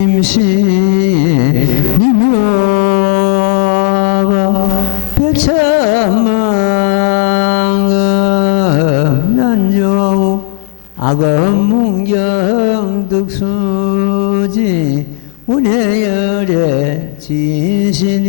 임시니묘가 백천만금 난조 악업문경 득수지 운해열의 진신이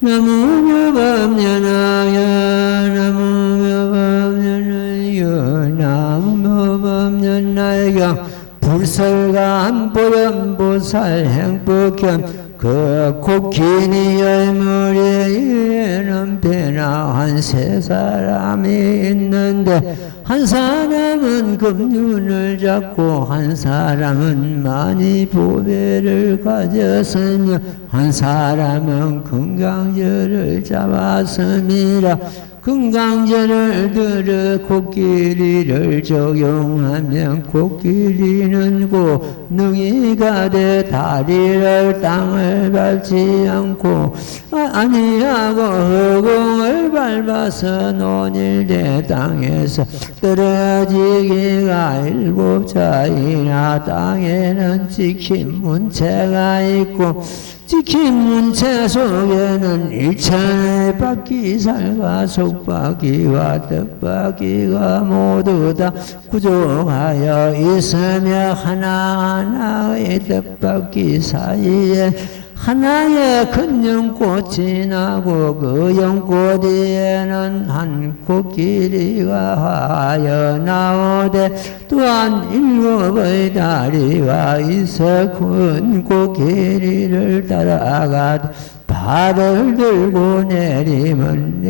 나무묘법년하여 나무묘법년하여 나무묘법년하여 불설간 보현보살 행복견 그 곡기니 열머리에는 배나 한 세 사람이 있는데 한 사람은 금륜을 잡고 한 사람은 많이 보배를 가졌으며 한 사람은 금강절을 잡았음이라. 금강절을 들어 코끼리를 적용하면 코끼리는 고 능이 가되 다리를 땅을 밟지 않고 아니하고 허공을 밟아서 논일대 땅에서 떨어지기가 7자이나 땅에는 찍힌 문체가 있고 찍힌 문체 속에는 1천의 바퀴살과 속바퀴와 떡바퀴가 모두 다 구조하여 있으며 하나하나의 떡바퀴 사이에 하나의 큰 연꽃이 나고 그 연꽃 위에는 한 코끼리가 하여 나오되 또한 7의 다리가 있어 큰 코끼리를 따라가도 발을 들고 내리면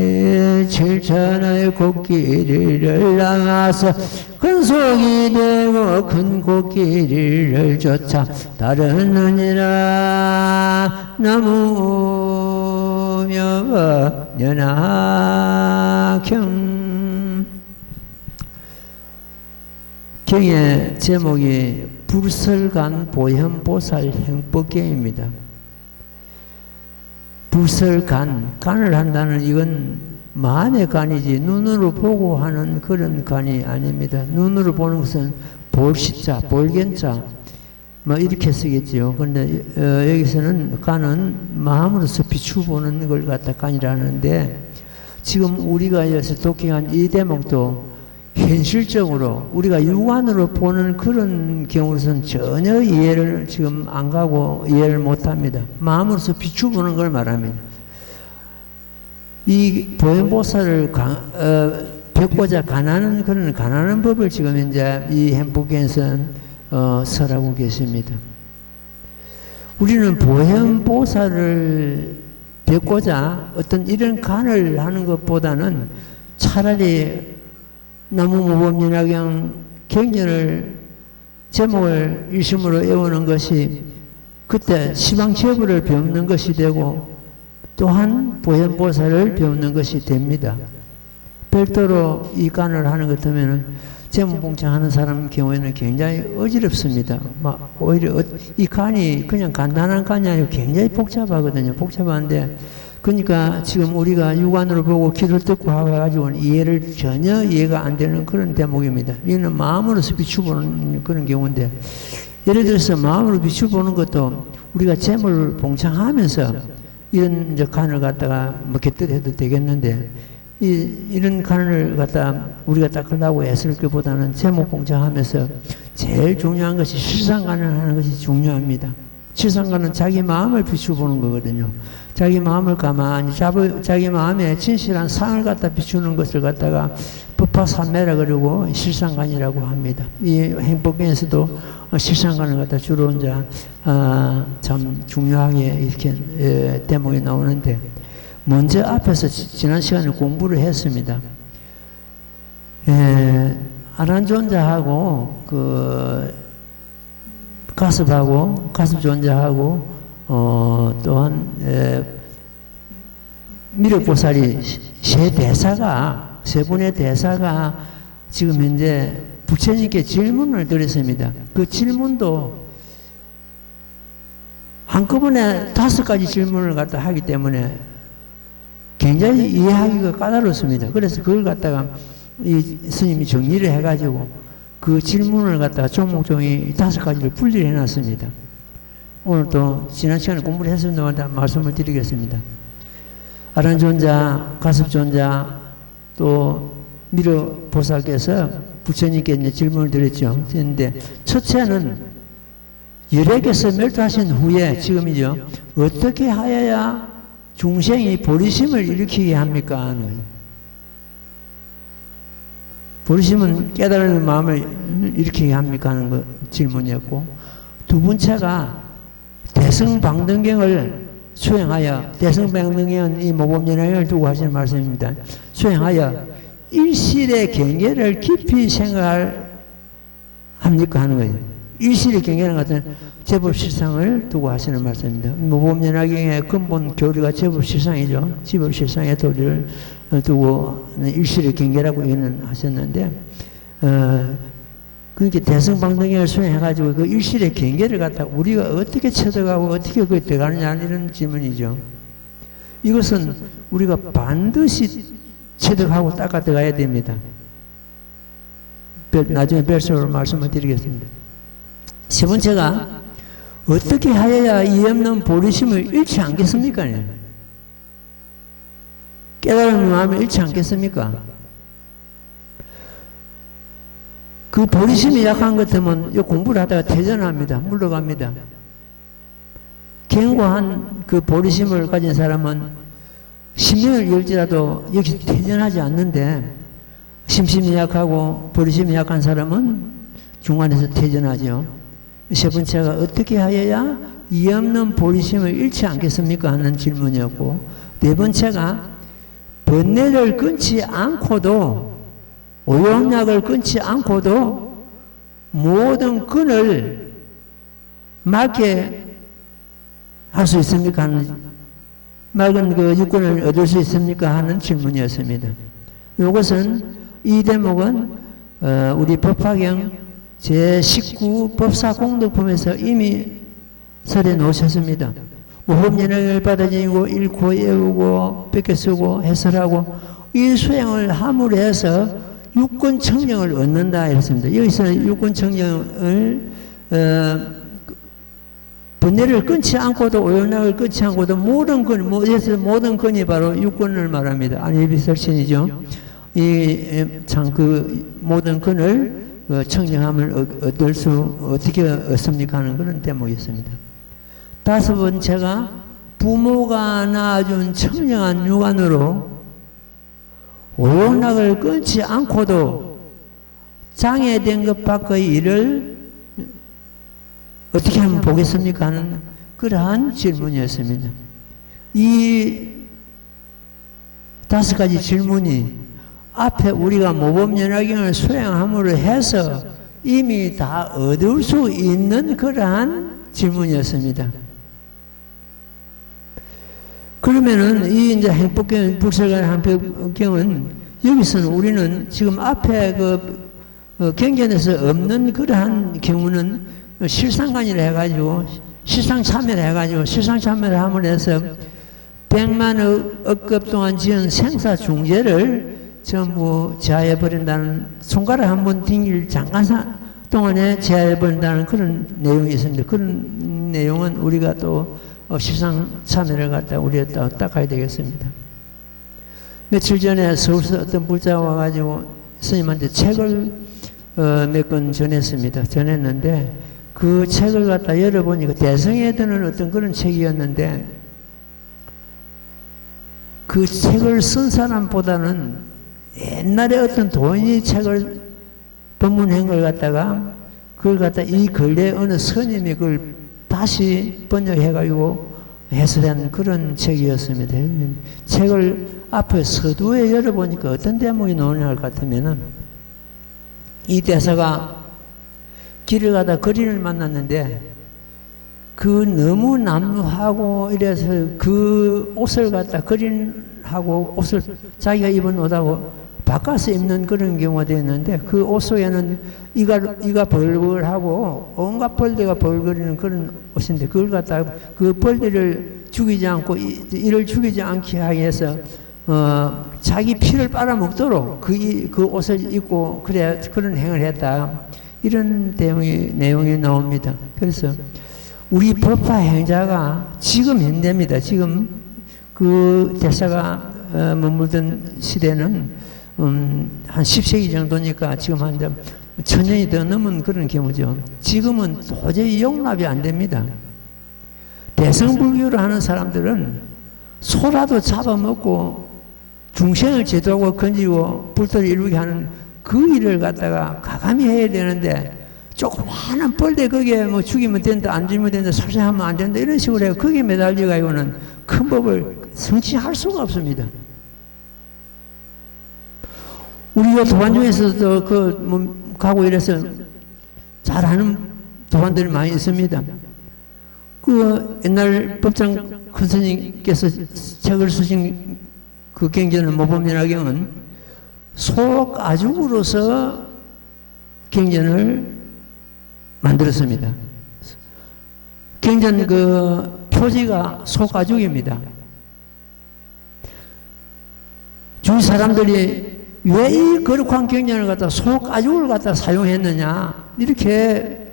7천의 코끼리를 향해서 큰 속이 되고 큰 코끼리를 쫓아 따르느니라. 나무묘법연하경. 경의 제목이 불설간 보현보살 행법경입니다. 불설간, 간을 한다는 이건 만의 간이지 눈으로 보고 하는 그런 간이 아닙니다. 눈으로 보는 것은 볼시자, 볼견자 뭐 이렇게 쓰겠지요. 그런데 여기서는 간은 마음으로서 비추보는 걸 갖다 간이라는데, 지금 우리가 여기서 독행한 이 대목도 현실적으로 우리가 육안으로 보는 그런 경우로서는 전혀 이해를 지금 안 가고 이해를 못 합니다. 마음으로서 비추보는 걸 말합니다. 이 보현보살을 뵙고자 가난한 그런 가난한 법을 지금 현재 이 행복에서는 설하고 계십니다. 우리는 보현보살을 뵙고자 어떤 이런 간을 하는 것보다는 차라리 나무모범연하경 경전을 제목을 일심으로 외우는 것이 그때 시방제부를 배우는 것이 되고 또한 보현보살을 배우는 것이 됩니다. 별도로 이 간을 하는 것 같으면 제목봉창하는 사람 경우에는 굉장히 어지럽습니다. 오히려 이 간이 그냥 간단한 간이 아니고 굉장히 복잡하거든요. 복잡한데, 그러니까 지금 우리가 육안으로 보고 귀를 듣고 해가지고는 이해를 전혀 이해가 안 되는 그런 대목입니다. 이거는 마음으로서 비추보는 그런 경우인데, 예를 들어서 마음으로 비추보는 것도 우리가 재물을 봉창하면서 이런 이제 간을 갖다가 뭐 곁들여도 되겠는데, 이런 간을 갖다 우리가 닦으려고 애쓸 것보다는 제목 봉창하면서 제일 중요한 것이 실상간을 하는 것이 중요합니다. 실상간은 자기 마음을 비추보는 거거든요. 자기 마음을 가만히 자기 마음에 진실한 상을 갖다 비추는 것을 갖다가 법화삼매라 그러고 실상간이라고 합니다. 이 행법경에서도 실상간을 갖다 주로 이제 참 중요하게 이렇게 대목이 나오는데, 먼저 앞에서 지난 시간에 공부를 했습니다. 아란존자하고 가섭존자하고 또한 미륵보살이 세 분의 대사가 지금 현재 부처님께 질문을 드렸습니다. 그 질문도 한꺼번에 5가지 질문을 갖다 하기 때문에 굉장히 이해하기가 까다롭습니다. 그래서 그걸 갖다가 이 스님이 정리를 해가지고 그 질문을 갖다가 조목조목이 5가지를 분리를 해놨습니다. 오늘 또 지난 시간에 공부를 했습니다만 말씀을 드리겠습니다. 아란존자, 가섭존자, 또 미르보살께서 부처님께 이제 질문을 드렸죠. 그런데 첫째는 열애께서 멸도하신 후에 지금이죠. 어떻게 하여야 중생이 보리심을 일으키게 합니까? 보리심은 깨달은 마음을 일으키게 합니까? 하는 거 질문이었고, 두 번째가 대승방등경을 수행하여, 대승방등경은 이 모범연학을 두고 하시는 말씀입니다. 수행하여 일실의 경계를 깊이 생각합니까? 하는 거예요. 일실의 경계는 같은 제법실상을 두고 하시는 말씀입니다. 모범연학의 근본 교리가 제법실상이죠. 제법실상의 도리를 두고 일실의 경계라고 얘기는 하셨는데, 그러니까 대승방등경을 수행해가지고 그 일실의 경계를 갖다 우리가 어떻게 쳐들어가고 어떻게 그게 들어가느냐 이런 질문이죠. 이것은 우리가 반드시 체득하고 닦아 들어가야 됩니다. 나중에 별서로 말씀을 드리겠습니다. 세 번째가 어떻게 하여야 이 없는 보리심을 잃지 않겠습니까? 깨달은 마음을 잃지 않겠습니까? 그 보리심이 약한 것 같으면 공부를 하다가 퇴전합니다. 물러갑니다. 견고한 그 보리심을 가진 사람은 10년을 열지라도 여기서 퇴전하지 않는데, 심심이 약하고 보리심이 약한 사람은 중간에서 퇴전하죠. 세 번째가 어떻게 하여야 이 없는 보리심을 잃지 않겠습니까? 하는 질문이었고, 네 번째가 번뇌를 끊지 않고도, 오용약을 끊지 않고도 모든 끈을 맑게 할 수 있습니까? 하는, 맑은 그 육군을 얻을 수 있습니까? 하는 질문이었습니다. 이것은, 이 대목은 우리 법화경 제19 법사공덕품에서 이미 설해 놓으셨습니다. 모범연학을 받아들이고 읽고 외우고 뺏겨 쓰고 해설하고 이 수행을 함으로 해서 육군청정을 얻는다 이랬습니다. 여기서는 육군청정을 번뇌를 끊지 않고도 오용락을 끊지 않고도 모든 건, 모든 건이 바로 육군을 말합니다. 안일비설신이죠. 이 참 그 모든 건을 청정함을 얻을 수 어떻게 얻습니까 하는 그런 대목이었습니다. 다섯 번째가 부모가 낳아준 청정한 육안으로 오용락을 끊지 않고도 장애된 것 밖의 일을 어떻게 하면 보겠습니까 하는 그러한 질문이었습니다. 이 5가지 질문이 앞에 우리가 모범연화경을 수행함으로 해서 이미 다 얻을 수 있는 그러한 질문이었습니다. 그러면은 이 이제 행복경, 불설간 행복경은 여기서는 우리는 지금 앞에 그 경전에서 없는 그러한 경우는 실상관이라 해가지고 실상참여를 해가지고 실상참여를 함으로 해서 100만 억급 동안 지은 생사 중재를 전부 제하해버린다는, 손가락 한 번 튕길 잠깐 동안에 제하해버린다는 그런 내용이 있습니다. 그런 내용은 우리가 또 실상 참여를 갖다 우리가 또 닦아야 되겠습니다. 며칠 전에 서울서 어떤 불자가 와가지고 스님한테 책을 몇 권 전했는데 그 책을 갖다 열어보니까 대성에 드는 어떤 그런 책이었는데 그 책을 쓴 사람보다는 옛날에 어떤 도인이 책을 법문한 걸 갖다가 그걸 갖다 이 근래 어느 스님이 그걸 다시 번역해가지고 해설한 그런 책이었습니다. 책을 앞에 서두에 열어보니까 어떤 대목이 나오냐 할 것 같으면은 이 대사가 길을 가다 거린을 만났는데 그 너무 남루하고 이래서 그 옷을 갖다 거린하고 옷을 자기가 입은 옷하고 바꿔서 입는 그런 경우가 되었는데 그 옷 속에는 이가 벌벌하고 온갖 벌레가 벌거리는 그런 옷인데 그걸 갖다가 그 벌레를 죽이지 않고 이를 죽이지 않게 하기 위해서 자기 피를 빨아먹도록 그 옷을 입고 그래 그런 행을 했다. 이런 내용이 나옵니다. 그래서 우리 법화 행자가 지금 현대입니다. 지금 그 대사가 머물던 시대는 한 10세기 정도니까 지금 한 1000년이 더 넘은 그런 경우죠. 지금은 도저히 용납이 안 됩니다. 대성불교를 하는 사람들은 소라도 잡아먹고 중생을 제도하고 건지고 불도를 이루게 하는 그 일을 갖다가 가감히 해야 되는데 조그마한 뻘대 거기에 뭐 죽이면 된다 안 죽이면 된다 살생하면 안 된다 이런 식으로 해서 거기에 매달려가지고는 큰 법을 성취할 수가 없습니다. 우리가 도반 중에서도 가고 이래서 잘하는 도반들이 많이 있습니다. 그 옛날 법장 큰 스님께서 책을 쓰신 그 경전의 모범연화경은 소가죽으로서 경전을 만들었습니다. 경전 그 표지가 소가죽입니다. 주위 사람들이 왜 이 거룩한 경전을 갖다 소가죽을 갖다 사용했느냐 이렇게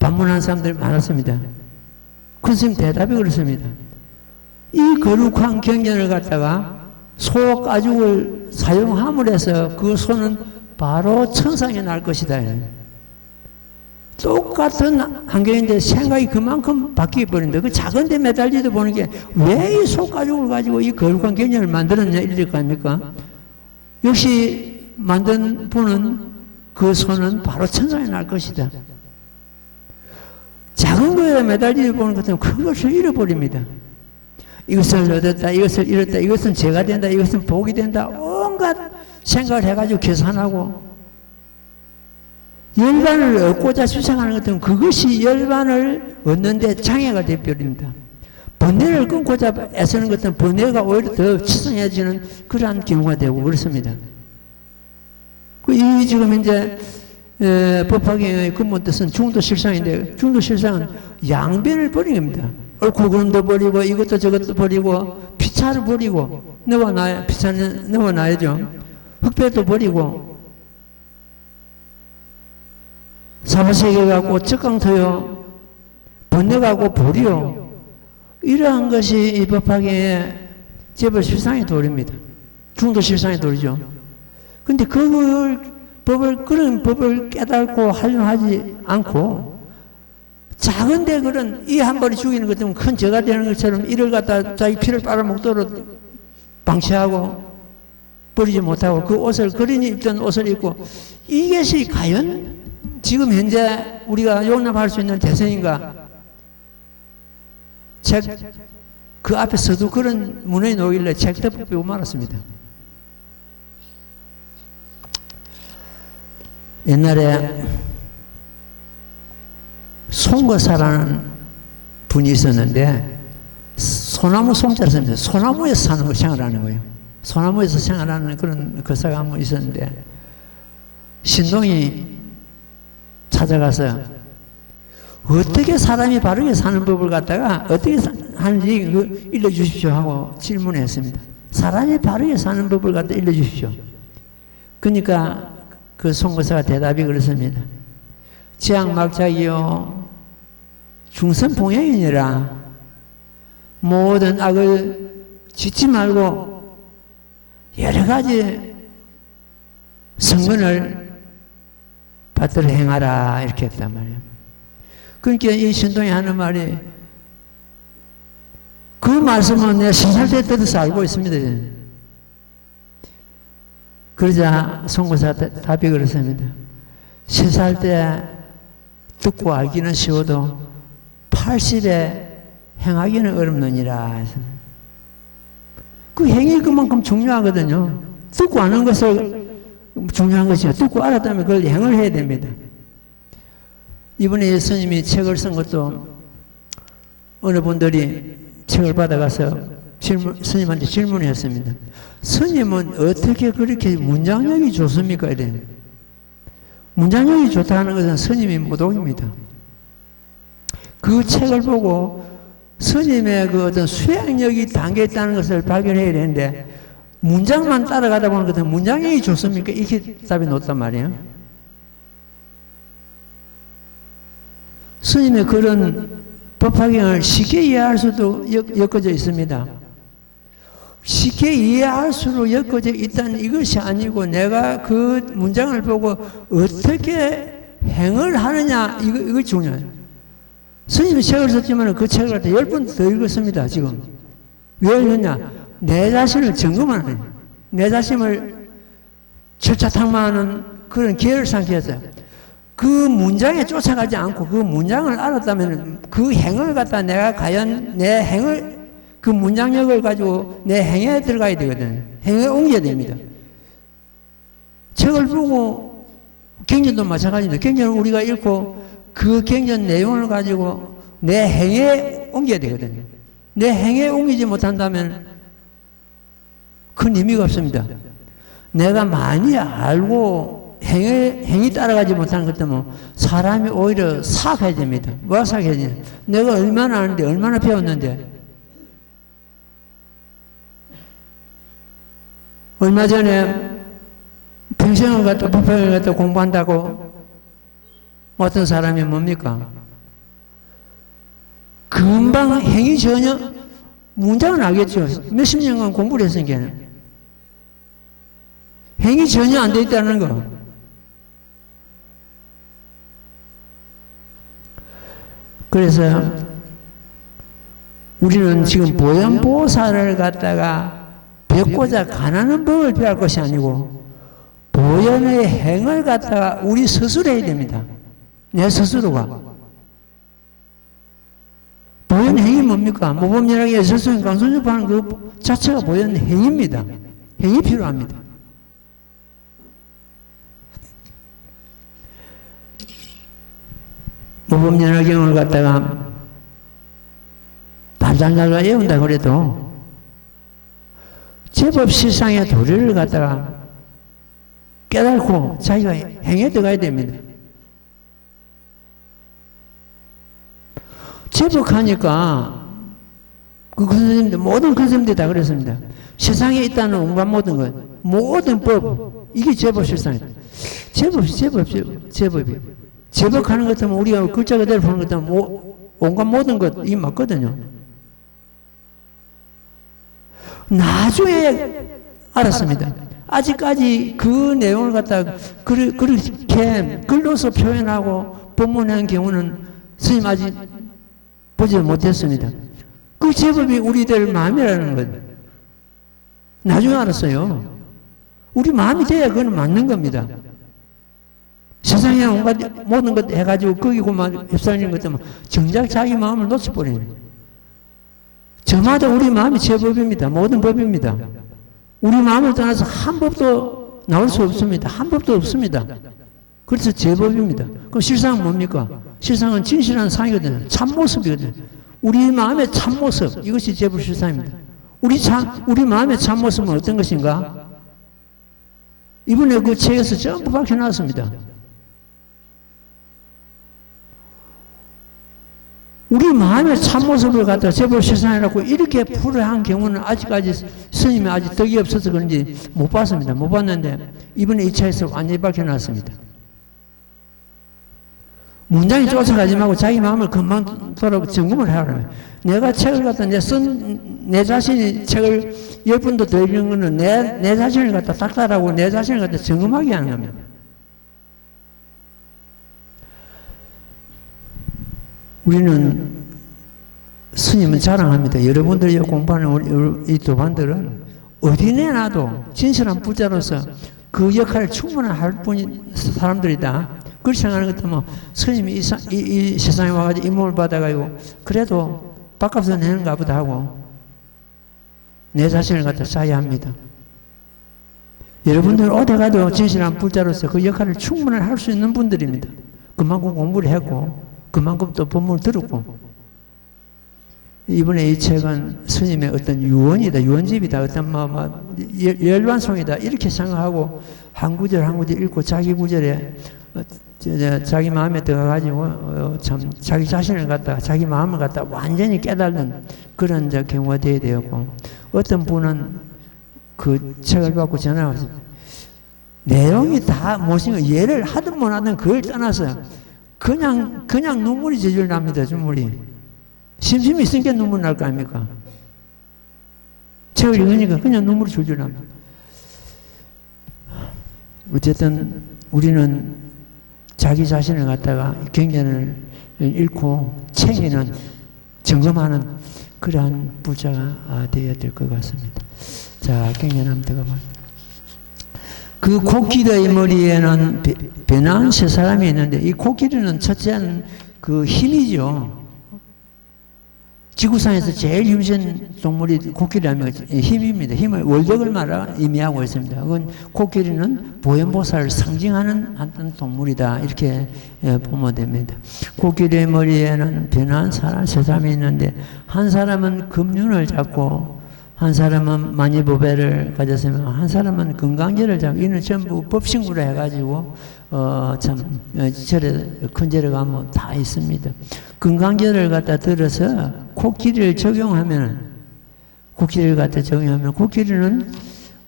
반문한 사람들이 많았습니다. 큰 스님 대답이 그렇습니다. 이 거룩한 경전을 갖다가 소가죽을 사용함을 해서 그 소는 바로 천상에 날 것이다. 똑같은 환경인데 생각이 그만큼 바뀌어 버린다. 그 작은 데 매달리도 보는 게 왜 이 소가죽을 가지고 이 거룩한 경전을 만들었냐 이럴 거 아닙니까? 역시 만든 분은 그 소는 바로 천상에 날 것이다. 작은 거에 매달리고 보는 것은 그것을 잃어버립니다. 이것을 얻었다, 이것을 잃었다, 이것은 죄가 된다, 이것은 복이 된다, 온갖 생각을 해가지고 계산하고 열반을 얻고자 수상하는 것은 그것이 열반을 얻는데 장애가 되어버립니다. 번뇌를 끊고자 애쓰는 것은 번뇌가 오히려 더 치성해지는 그러한 경우가 되고 그렇습니다. 이 지금 이제 법화경의 근본 뜻은 중도실상인데 중도실상은 양변을 버린 겁니다. 옳고 그름도 버리고 이것도 저것도 버리고 피차를 버리고 너와 나 피차는 너와 나야죠. 흑배도 버리고 사바세계 갖고 적강토요 번뇌 갖고 보리요 이러한 것이 이 법화경의 재벌 실상의 도리입니다. 중도 실상의 도리죠. 근데 그걸 그런 법을 깨닫고 활용하지 않고 작은데 그런 이 한 벌이 죽이는 것처럼 큰 죄가 되는 것처럼 이를 갖다 자기 피를 빨아먹도록 방치하고 버리지 못하고 그 옷을 그린이 입던 옷을 입고 이것이 과연 지금 현재 우리가 용납할 수 있는 대선인가? 그 앞에서도 그런 문헌이 나오길래 책도 빼고 말았습니다. 옛날에 송거사라는 분이 있었는데 소나무 송자를 썼는데 소나무에서 사는 걸 생활하는 거예요. 소나무에서 생활하는 그런 거사가 한 번 있었는데 신동이 찾아가서 어떻게 사람이 바르게 사는 법을 갖다가 어떻게 하는지 일러주십시오 하고 질문했습니다. 사람이 바르게 사는 법을 갖다 일러주십시오. 그러니까 그 송거사가 대답이 그렇습니다. 지향막작이요 중선봉행이니라 모든 악을 짓지 말고 여러 가지 성근을 받들어 행하라 이렇게 했단 말이에요. 그러니까 이 신동이 하는 말이 그 말씀은 내가 신살 때 들어서 알고 있습니다. 그러자 송구사 답이 그렇습니다. 신살 때 듣고 알기는 쉬워도 80에 행하기는 어렵느니라. 그 행이 그만큼 중요하거든요. 듣고 아는 것을 중요한 것이요. 듣고 알았다면 그걸 행을 해야 됩니다. 이번에 스님이 책을 쓴 것도 어느 분들이 책을 받아가서 스님한테 질문했습니다. 스님은 어떻게 그렇게 문장력이 좋습니까? 이래요. 문장력이 좋다는 것은 스님이 모독입니다. 그 책을 보고 스님의 그 어떤 수행력이 담겨 있다는 것을 발견해야 되는데 문장만 따라가다 보는 것은 문장력이 좋습니까? 이렇게 답이 놓단 말이에요. 스님의 그런 법화경을 쉽게 이해할 수도 엮어져 있습니다. 쉽게 이해할수록 엮어져 있다는 이것이 아니고 내가 그 문장을 보고 어떻게 행을 하느냐 이거 중요해요. 스님이 책을 썼지만 그 책을 갖다 10번 더 읽었습니다. 지금 왜 읽었냐? 내 자신을 점검하는 거예요. 내 자신을 철차탕마하는 그런 기회를 삼게 했어요. 그 문장에 쫓아가지 않고 그 문장을 알았다면 그 행을 갖다 내가 과연 내 행을 그 문장력을 가지고 내 행에 들어가야 되거든요. 행에 옮겨야 됩니다. 책을 보고 경전도 마찬가지입니다. 경전을 우리가 읽고 그 경전 내용을 가지고 내 행에 옮겨야 되거든요. 내 행에 옮기지 못한다면 큰 의미가 없습니다. 내가 많이 알고 행이 따라가지 못하는 것 때문에 사람이 오히려 사악해야 됩니다. 뭐가 사악해야 되냐? 내가 얼마나 아는데 얼마나 배웠는데 얼마 전에 평생을 갖다 법학을 갖다 공부한다고 어떤 사람이 뭡니까? 금방 행위 전혀 문장은 알겠죠. 몇십 년간 공부를 했으니까 행위 전혀 안 돼 있다는 거. 그래서 우리는 지금 보현보살을 갖다가 뵙고자 가난한 법을 배울 것이 아니고 보현의 행을 갖다가 우리 스스로 해야 됩니다. 내 스스로가. 보현행이 뭡니까? 모범연락의 스승 강선주파는 그 자체가 보현행입니다. 행이 필요합니다. 모범연락경을 갖다가 달달달달 외운다 그래도 제법 실상의 도리를 갖다가 깨닫고 자기가 행에 들어가야 됩니다. 제법 하니까 그 선생님들 모든 선생님들이 다 그랬습니다. 세상에 있다는 온갖 모든 것, 모든 법 이게 제법 실상이다. 제법이 제법하는 것 때문에 우리가 글자 그대로 보는 것 때문에 온갖 모든 것 이게 맞거든요. 나중에 알았습니다. 아직까지 그 내용을 갖다가 그렇게 글로서 표현하고 법문한 경우는 스님 아직 보지 못했습니다. 그 제법이 우리들 마음이라는 것. 나중에 알았어요. 우리 마음이 돼야 그건 맞는 겁니다. 세상에 온갖 모든 것 해가지고 거기고만 휩싸이는 것 때문에 정작 자기 마음을 놓쳐버리는 거예요. 저마다 우리 마음이 제법입니다. 모든 법입니다. 우리 마음을 떠나서 한 법도 나올 수 없습니다. 한 법도 없습니다. 그래서 제법입니다. 그럼 실상은 뭡니까? 실상은 진실한 상이거든요. 참모습이거든요. 우리 마음의 참모습, 이것이 제법 실상입니다. 우리 마음의 참모습은 어떤 것인가? 이번에 그 책에서 전부 밝혀놨습니다. 우리 마음의 참모습을 갖다가 제법 실상이라고 이렇게 풀어한 경우는 아직까지 스님이 아직 덕이 없어서 그런지 못 봤습니다. 못 봤는데 이번에 이 책에서 완전히 밝혀놨습니다. 문장이 쫓아가지 말고 자기 마음을 금방 돌아 점검을 하라면 내가 책을 갖다 내 자신이 책을 10번도 더 읽는 거는 내 자신을 갖다 닥달하고 내 자신을 갖다 점검하게 하는 겁니다. 우리는 스님은 자랑합니다. 여러분들이 공부하는 이 도반들은 어디 내놔도 진실한 부자로서 그 역할을 충분히 할 뿐인 사람들이다. 그렇게 생각하는 것 때문에 스님이 이 세상에 와가지고 이 몸을 받아가지고 그래도 바깥에서 내는가 보다 하고 내 자신을 갖다 쌓아야 합니다. 여러분들 어디 가도 진실한 부자로서 그 역할을 충분히 할 수 있는 분들입니다. 그만큼 공부를 했고 그만큼 또 법문을 들었고 이번에 이 책은 스님의 어떤 유언이다, 유언집이다, 어떤 열반송이다 이렇게 생각하고 한 구절 한 구절 읽고 자기 구절에 자기 마음에 들어가지고 참 자기 자신을 갖다가 자기 마음을 갖다가 완전히 깨닫는 그런 경우가 되어야 되었고 어떤 분은 그 책을 받고 전화 왔어요. 내용이 다 무엇인가 이해를 하든 못 하든 그걸 떠나서 그냥 눈물이 질질 납니다, 눈물이. 심심이 있으니까 눈물 날 거 아닙니까? 책을 읽으니까 그냥 눈물이 줄줄 납니다. 어쨌든 우리는 자기 자신을 갖다가 경전을 읽고 챙기는, 점검하는 그러한 부자가 되어야 될 것 같습니다. 자, 경전 한번 들어봐. 그 코끼리의 머리에는 변한 세 사람이 있는데, 이 코끼리는 첫째는 그 힘이죠. 지구상에서 제일 힘센 동물이 코끼리라면 힘입니다. 힘을, 원력을 의미하고 있습니다. 그건 코끼리는 보현보살을 상징하는 어떤 동물이다, 이렇게 보면 됩니다. 코끼리의 머리에는 변한 세 사람이 있는데, 한 사람은 금륜을 잡고, 한 사람은 만이보배를 가졌으면, 한 사람은 금강제를 잡고, 이는 전부 법신구라 해가지고 절에, 큰 절에 가면 다 있습니다. 금강제를 갖다 들어서 코끼리를 갖다 적용하면 코끼리는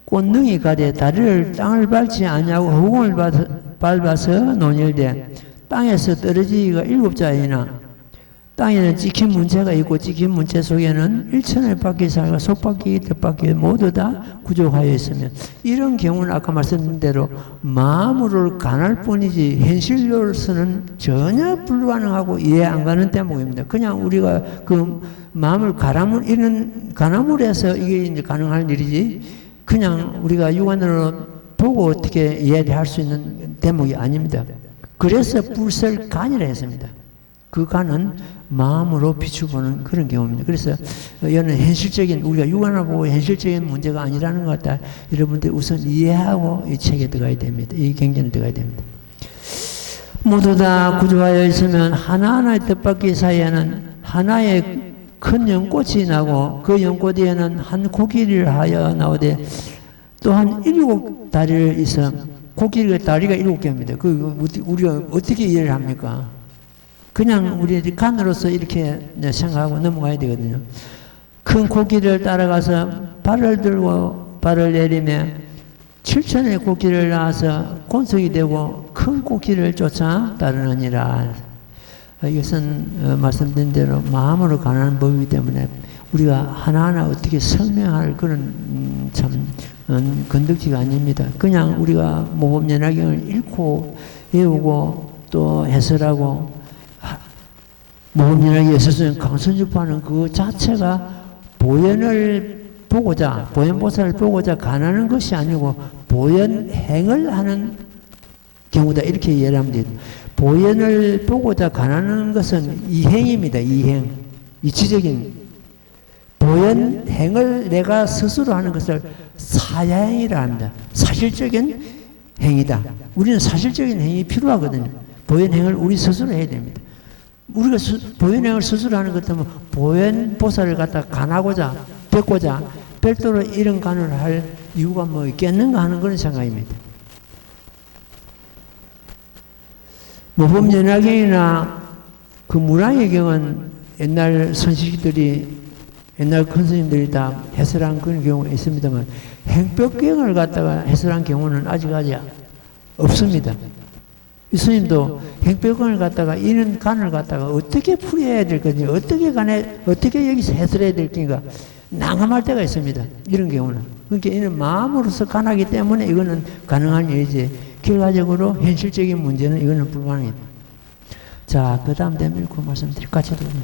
꽃능이 가되 다리를 땅을 밟지 아니하고 허공을 밟아서 논일되, 땅에서 떨어지기가 7자이나 땅에는 찍힌 문체가 있고, 찍힌 문체 속에는 일천의 바퀴 살과 속바퀴, 뒷바퀴 모두 다 구족하여 있으면, 이런 경우는 아까 말씀드린 대로 마음으로 간할 뿐이지 현실로서는 전혀 불가능하고 이해 안 가는 대목입니다. 그냥 우리가 그 마음을 이런 가나물에서 이게 이제 가능한 일이지, 그냥 우리가 육안으로 보고 어떻게 이해할 수 있는 대목이 아닙니다. 그래서 불설 간이라 했습니다. 그 간은 마음으로 비추보는 그런 경우입니다. 그래서 이거는 현실적인, 우리가 육안을 보고 현실적인 문제가 아니라는 것 같다. 여러분들 우선 이해하고 이 책에 들어가야 됩니다. 이 경전에 들어가야 됩니다. 모두 다 구조하여 있으면 하나하나의 뜻밖의 사이에는 하나의 큰 연꽃이 나고, 그 연꽃에는 한 코끼리를 하여 나오되, 또한 7다리를 있어. 코끼리가 다리가 7개입니다. 우리가 어떻게 이해를 합니까? 그냥 우리 간으로서 이렇게 생각하고 넘어가야 되거든요. 큰 코끼리를 따라가서 발을 들고 발을 내리며 7천의 코끼리를 낳아서 곤속이 되고 큰 코끼리를 쫓아 따르느니라. 이것은 말씀드린 대로 마음으로 가는 법이기 때문에 우리가 하나하나 어떻게 설명할 그런 참 건덕지가 아닙니다. 그냥 우리가 모범연화경을 읽고 외우고 또 해설하고, 모범연화경에 있어서는 강선주파는 그 자체가 보현보살을 보고자 가능한 것이 아니고 보현행을 하는 경우다, 이렇게 이해를 하면 됩니다. 보현을 보고자 가능한 것은 이행입니다. 이행. 이치적인 보현행을 내가 스스로 하는 것을 사야행이라 합니다. 사실적인 행위다. 우리는 사실적인 행위 필요하거든요. 보현행을 우리 스스로 해야 됩니다. 우리가 보현행을 스스로 하는 것 때문에 보현보살을 갖다 간하고자, 뵙고자 별도로 이런 간을 할 이유가 뭐 있겠는가 하는 그런 생각입니다. 모범연화경이나 그 문화의 경은 옛날 선식들이, 옛날 큰 스님들이 다 해설한 그런 경우가 있습니다만, 행법경을 갖다가 해설한 경우는 아직까지 없습니다. 이 스님도 행법경을 갖다가 이런 간을 갖다가 어떻게 풀이해야 될 건지, 어떻게 여기서 해설해야 될 건가 난감할 때가 있습니다. 이런 경우는. 그러니까 이는 마음으로서 간하기 때문에 이거는 가능한 일이지, 결과적으로 현실적인 문제는 이거는 불가능합니다. 자, 그 다음 대밀고 말씀드릴 같이 들으면,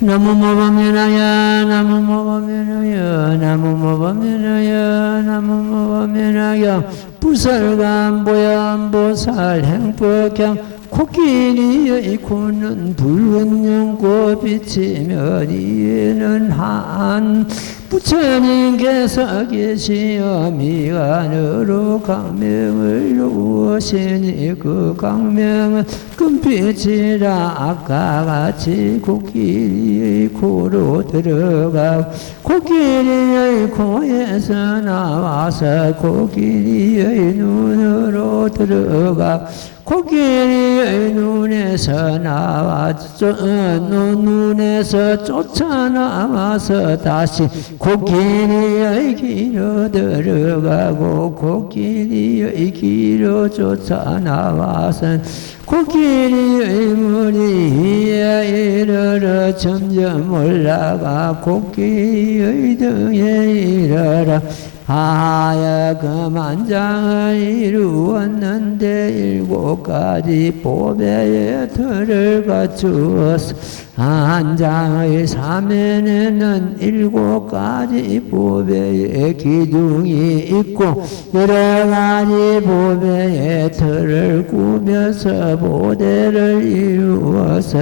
나무모범연하여 나무모범연하여 나무모범연하여 나무모범연하여 부설간보현보살 행법경 코끼리의 코는 붉은 연꽃 비치며 이에는 한 부처님께서 계시어 미간으로 강명을 놓으시니 그 강명은 금빛이라 아까 같이 코끼리의 코로 들어가 코끼리의 코에서 나와서 코끼리의 눈으로 들어가 코끼리의 눈에서 눈에서 쫓아나와서 다시 코끼리의 귀로 들어가고 코끼리의 귀로 쫓아나와서 코끼리 의문이 위에 이르러 점점 올라가 코끼리의 등에 이르러 하얗금 한 장을 이루었는데 7가지 보배의 틀을 갖추었어. 한 장의 사면에는 7가지 보배의 기둥이 있고 여러 가지 보배의 틀을 꾸며서 보대를 이루어서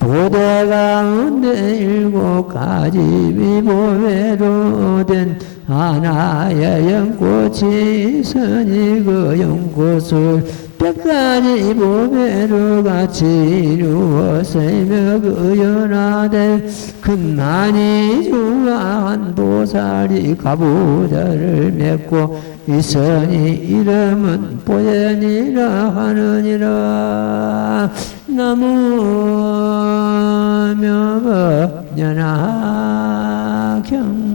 보대 가운데 7가지 위보배로 된 하나의 연꽃이 있으니 그 연꽃을 100가지 보배로 같이 이루었으며 그 연하된 큰만이 중한 보살이 가부좌를 맺고 있으니 이름은 보현이라 하느니라. 나무 명법연하경.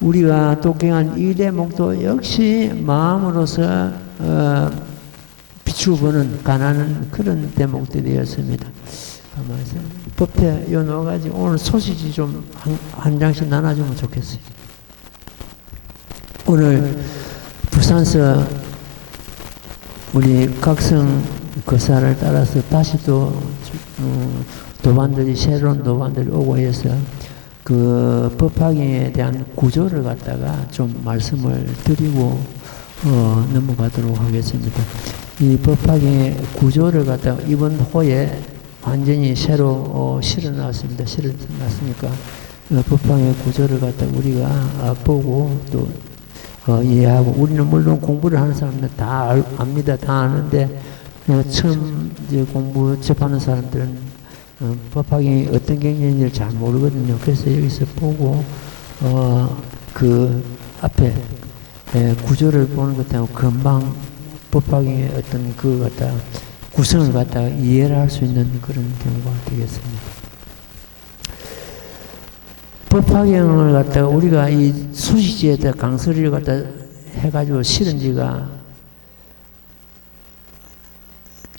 우리가 독행한 이 대목도 역시 마음으로서 비추어보는 가난한 그런 대목들이었습니다. 법태 요 넣어가지고 오늘 소시지 좀 한 장씩 나눠주면 좋겠어요. 오늘 부산서 우리 각성 거사를 따라서 다시 또 도반들이 새로운 도반들이 오고 해서 그 법화경에 대한 구조를 갖다가 좀 말씀을 드리고 넘어가도록 하겠습니다. 이 법화경의 구조를 갖다가 이번 호에 완전히 새로 실어놨습니다. 실어놨으니까 법화경의 구조를 갖다가 우리가 보고 또 이해하고 우리는 물론 공부를 하는 사람들 다 압니다. 다 아는데 처음 이제 공부 접하는 사람들은 법화경이 어떤 경전인지를 잘 모르거든요. 그래서 여기서 보고 그 앞에 구조를 보는 것하고 금방 법화경의 어떤 그 갖다 구성을 갖다가 이해를 할 수 있는 그런 경우가 되겠습니다. 법화경을 갖다가 우리가 이 수시지에다 강서리를 갖다 해가지고 실은 지가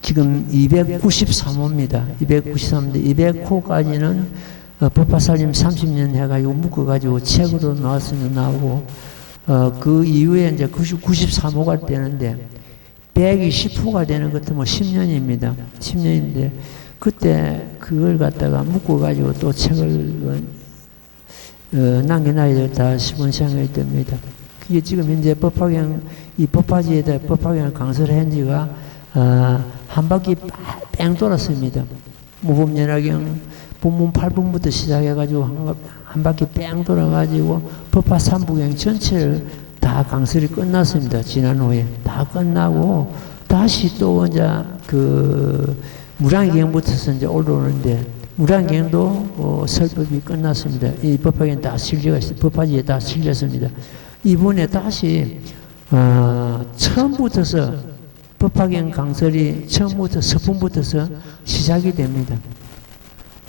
지금 293호입니다. 293호인데 200호까지는 법화살림 30년 해가지고 묶어가지고 책으로 나왔으면 나오고 그 이후에 이제 93호가 되는데 120호가 되는 것도 뭐 10년입니다. 10년인데 그때 그걸 갖다가 묶어가지고 또 책을 남겨놔야 되겠다 싶은 생각이 듭니다. 그게 지금 현재 법화경 이 법화지에다 법화경을 강설을 한 지가 한 바퀴 뺑 돌았습니다. 무법연화경 본문 8분부터 시작해가지고 한 바퀴 뺑 돌아가지고 법화 3부경 전체를 다 강설이 끝났습니다. 지난 후에 다 끝나고 다시 또 이제 그 무량경부터서 이제 올라오는데 무량경도 설법이 끝났습니다. 이 법화경 다 실려가 있어요. 법화지에 다 실렸습니다. 이번에 다시 처음부터서 법화경 강설이 처음부터 서품부터서 시작이 됩니다.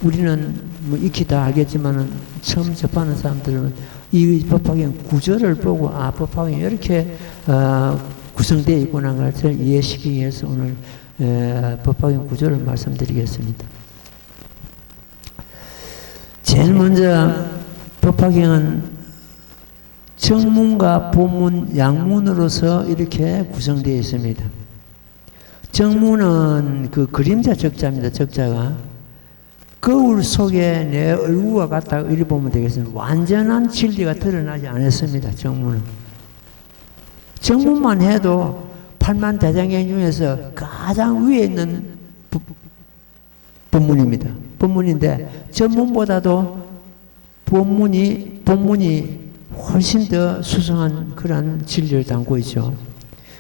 우리는 뭐 익히 다 알겠지만은 처음 접하는 사람들은 이 법화경 구조를 보고 아 법화경이 이렇게 구성되어 있구나 것을 이해시키기 위해서 오늘 법화경 구조를 말씀드리겠습니다. 제일 먼저 법화경은 정문과 본문, 양문으로서 이렇게 구성되어 있습니다. 정문은 그 그림자 적자입니다. 적자가 거울 속에 내 얼굴과 같다 이렇게 보면 되겠습니다. 완전한 진리가 드러나지 않았습니다. 정문은 정문만 해도 팔만대장경 중에서 가장 위에 있는 본문입니다. 본문인데 전문보다도 본문이 훨씬 더 수성한 그런 진리를 담고 있죠.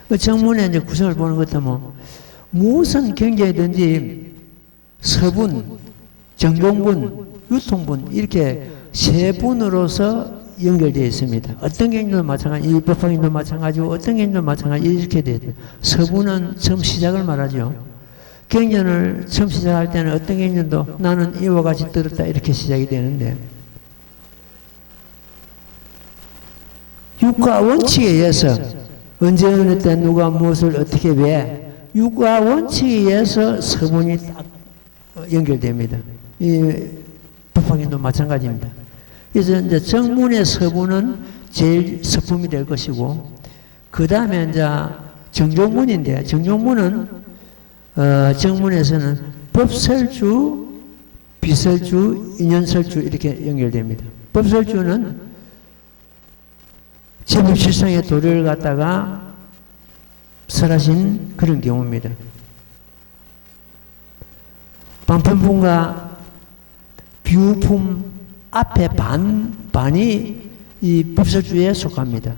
그 정문의 이제 구성을 보는 것도 무슨 경제든지 서분, 정종분, 유통분 이렇게 세 분으로서 연결되어 있습니다. 어떤 경전도 마찬가지, 이 법화경도 마찬가지고 어떤 경전도 마찬가지 이렇게 되어 있어요. 서분은 처음 시작을 말하죠. 경전을 처음 시작할 때는 어떤 경전도 나는 이와 같이 들었다 이렇게 시작이 되는데 육과 원칙에 의해서 언제 어느 때 누가 무엇을 어떻게 왜 육아 원칙에 의해서 서문이 딱 연결됩니다. 이 법화경도 마찬가지입니다. 그래서 이제 정문의 서문은 제일 서품이 될 것이고, 그 다음에 이제 정종문인데, 정종문은 정문에서는 법설주, 비설주, 인연설주 이렇게 연결됩니다. 법설주는 제법실상의 도리를 갖다가 설하신 그런 경우입니다. 방편품과 비유품 앞에 반이 이 법설주에 속합니다.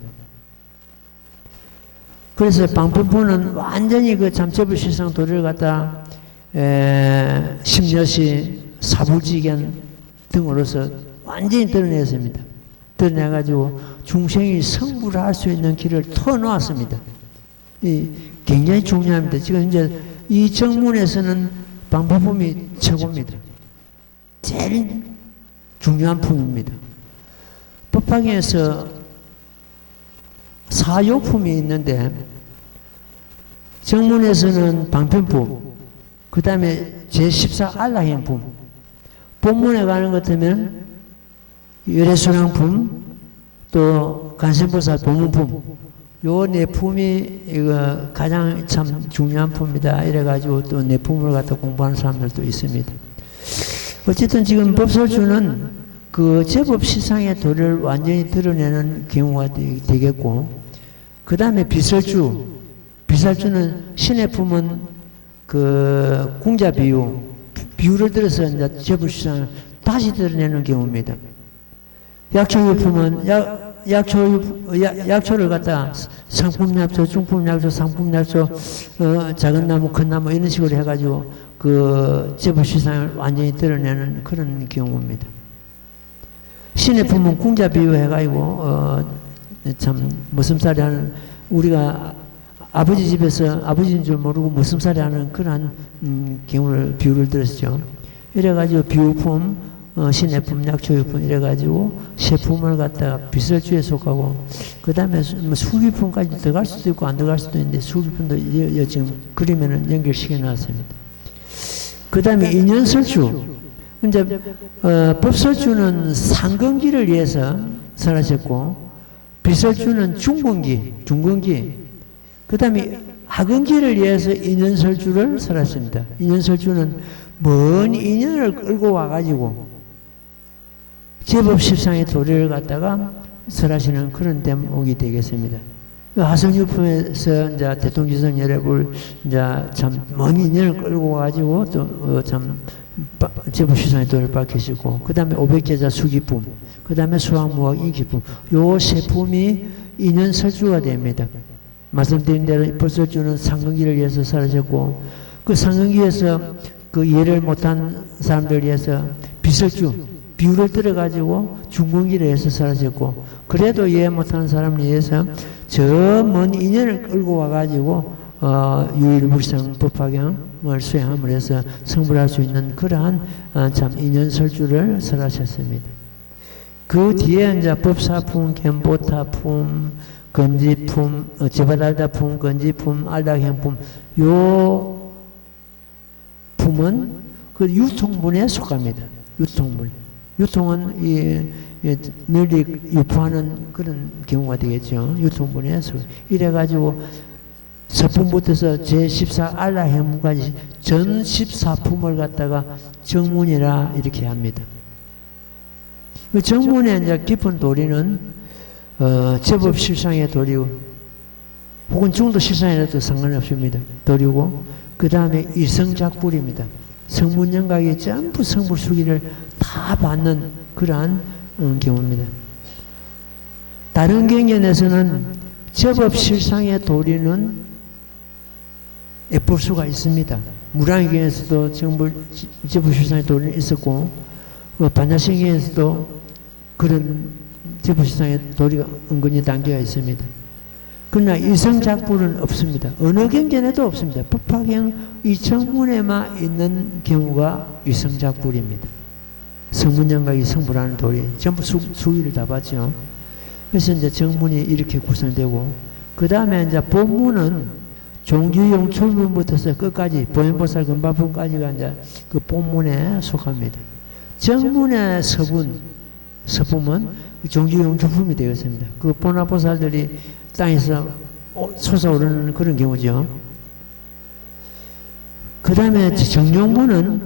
그래서 방편품은 완전히 그 제법실상 도리를 갖다 심려시, 사부지견 등으로서 완전히 드러냈습니다. 드러내가지고 중생이 성불을 할 수 있는 길을 터놓았습니다. 이 굉장히 중요합니다. 지금 이제 이 정문에서는 방법품이 최고입니다. 제일 중요한 품입니다. 법화경에서 사요품이 있는데, 정문에서는 방편품, 그 다음에 제14 안락행품, 본문에 가는 것 같으면 열애순환품, 또 간센보살 보문품, 요 네 품이 이거 가장 참 중요한 품이다. 이래가지고 또 네 품을 갖다 공부하는 사람들도 있습니다. 어쨌든 지금 법설주는 그 제법 실상의 도리를 완전히 드러내는 경우가 되겠고, 그 다음에 비설주, 비설주는 신의 품은 그 궁자 비유를 들어서 이제 제법 실상을 다시 드러내는 경우입니다. 약초유품은 약초를 갖다 상품약초, 중품약초, 상품약초, 작은 나무, 큰 나무 이런 식으로 해가지고 그 제법 실상을 완전히 드러내는 그런 경우입니다. 신의 품은 궁자 비유해가지고 참 머슴살이 하는, 우리가 아버지 집에서 아버지인 줄 모르고 머슴살이 하는 그러한 경우를 비유를 들었죠. 이래가지고 비유품, 신의 품, 약초유품 이래가지고 세 품을 갖다가 비설주에 속하고, 그 다음에 수기품까지 들어갈 수도 있고 안 들어갈 수도 있는데, 수기품도 지금 그림에는 연결시켜 놨습니다. 그 다음에 인연설주, 이제 법설주는 상근기를 위해서 설하셨고, 비설주는 중근기, 그 다음에 하근기를 위해서 인연설주를 설하십니다. 인연설주는 먼 인연을 끌고 와가지고 제법 십상의 도리를 갖다가 설하시는 그런 대목이 되겠습니다. 하성유품에서 이제 대통지성 열애불 이제 참 먼 인연을 끌고 와가지고 또 참 제법 십상의 도리를 밝히시고, 그 다음에 500제자 수기품, 그 다음에 수학무학 인기품, 요 세 품이 인연설주가 됩니다. 말씀드린 대로 법설주는 상근기를 위해서 설하셨고, 그 상근기에서 그 이해를 못한 사람들을 위해서 비설주, 비유를 들어가지고 중근기를 위해서 설하셨고, 그래도 이해 못하는 사람을 위해서 저 먼 인연을 끌고 와가지고 유일불성 법화경을 수행함을 해서 성불할 수 있는 그러한 참 인연설주를 설하셨습니다. 그 뒤에 이제 법사품, 견보타품, 건지품, 제바달다품, 건지품, 알락행품, 요 품은 그 유통문에 속합니다. 유통문. 유통은 널리 유포하는 그런 경우가 되겠죠. 유통문에 속. 이래가지고 서품부터서 제14 알락행문까지 전 14품을 갖다가 정문이라 이렇게 합니다. 그 정문의 이제 깊은 도리는 제법 실상의 도리고, 혹은 중도 실상이라도 상관없습니다. 도리고, 그 다음에 일성작불입니다. 성문영각이 전부 성불수기를 다 받는 그러한 경우입니다. 다른 경전에서는 제법 실상의 도리는 엿볼 수가 있습니다. 무량의경에서도 제법 실상의 도리는 있었고, 반야신경에서도 그런 제법 실상의 도리가 은근히 담겨져 있습니다. 그러나 일성작불은 없습니다. 어느 경전에도 없습니다. 법화경 이 정문에만 있는 경우가 일성작불입니다. 성문영각이 성불하는 도리 전부 수위를 다 봤죠. 그래서 이제 정문이 이렇게 구성되고, 그 다음에 이제 본문은 종지용 출품부터서 끝까지 보현보살 금발품까지가 이제 그 본문에 속합니다. 정문의 서품은 종지용 출품이 되었습니다. 그 보나보살들이 땅에서 솟아오르는 그런 경우죠. 그 다음에 정종문은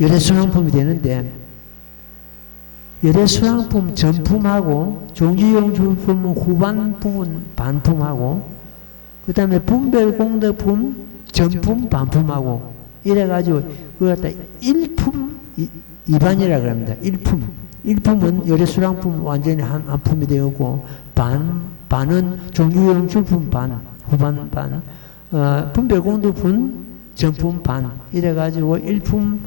열애순왕품이 되는데, 열애순왕품 전품하고 종지용 출품은 후반 부분 반품하고, 그 다음에 분별공덕품 전품 반품하고, 이래가지고 그걸 갖다 일품 이반이라 그럽니다. 일품은 열애순왕품 완전히 한 품이 되었고, 반은 종지용 출품 반, 후반 반, 분별공덕품 전품 반, 이래가지고 일품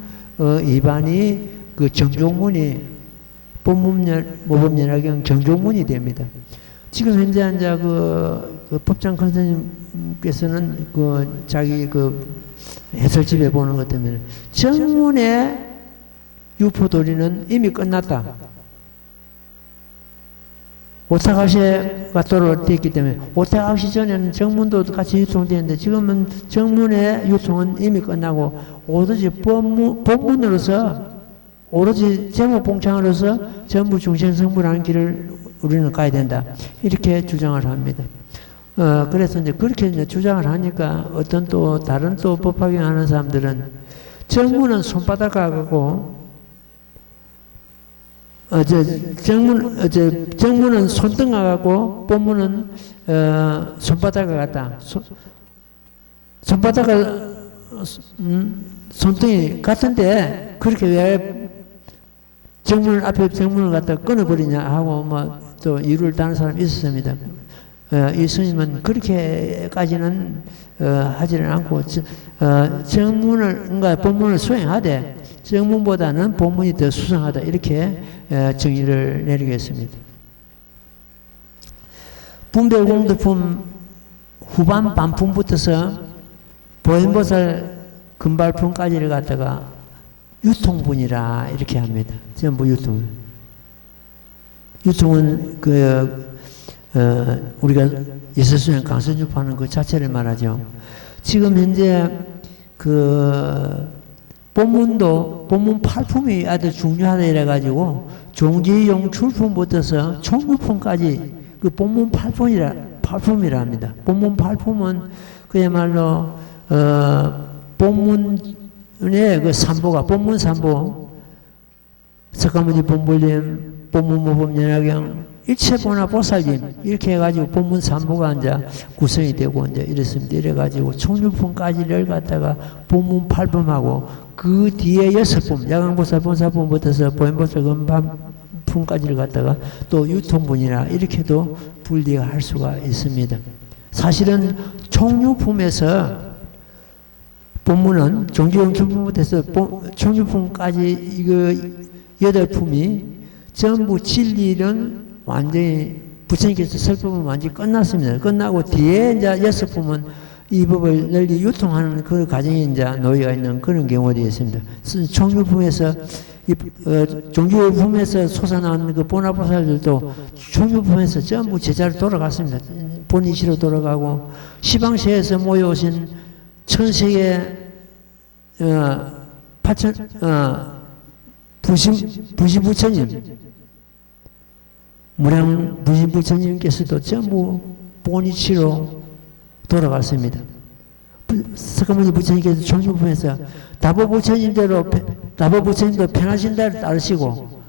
이반이 그 정종문이 모범연화경 정종문이 됩니다. 지금 현재 이제 그 법장 선생님께서는 그 자기 그 해설집에 보는 것 때문에 정문의 유포도리는 이미 끝났다. 오타각시가 도로 되었기 때문에 오타각시 전에는 정문도 같이 유통되는데 지금은 정문의 유통은 이미 끝나고 오로지 본문으로서 오로지 제목봉창으로서 전부 중생성불하는 길을 우리는 가야 된다. 이렇게 주장을 합니다. 그래서 이제 그렇게 이제 주장을 하니까 어떤 또 다른 또 법화경하는 사람들은 정문은 손바닥 가고 정문은 손등 가고 본문은 손바닥 같다. 손바닥과 손등이 같은데 그렇게 왜 정문 앞에 정문을 갖다 끊어버리냐 하고 뭐 또 이유를 다는 사람이 있었습니다. 이 스님은 그렇게까지는 하지는 않고 정문을 뭔가 본문을 수행하되 정문보다는 본문이 더 수상하다 이렇게 정의를 내리겠습니다. 분별공덕품 후반 반품부터서 보현보살 금발품까지를 갖다가 유통분이라 이렇게 합니다. 전부 유통. 유통은 우리가 예설수행 강선주파는 그 자체를 말하죠. 지금 현재 본문도 본문 팔품이 아주 중요하다 이래가지고 종지용 출품부터서 총유품까지 그 본문 팔품이라 합니다. 본문 팔품은 그야말로 본문의 그 삼보가 본문 삼보 석가모니 본불림 본문모범연화경 일체보나 보살님 이렇게 해가지고 본문 삼보가 이제 구성이 되고 이제 이랬습니다. 이래가지고 총유품까지를 갖다가 본문 팔품하고 그 뒤에 6품 야광보살 본사품부터서 보현보살 금반품까지를 갖다가 또 유통분이나 이렇게도 분리가 할 수가 있습니다. 사실은 총유품에서 본문은 종지용 출품부터 총유품까지 이거 8품이 전부 진리는 완전히 부처님께서 설법은 완전히 끝났습니다. 끝나고 뒤에 이제 6품은 이 법을 널리 유통하는 그 과정에 이제 놓여 있는 그런 경우들이 있습니다. 총유품에서 종주품에서 솟아나온 그 보나보살들도 총유품에서 전부 제자로 돌아갔습니다. 본이시로 돌아가고 시방세에서 모여오신 천세의 부시부처님, 무량 부시부처님께서도 전부 본이치로 돌아갔습니다. 석가모니 부처님께서 총유품에서 다보부처님도 편하신 대로 따르시고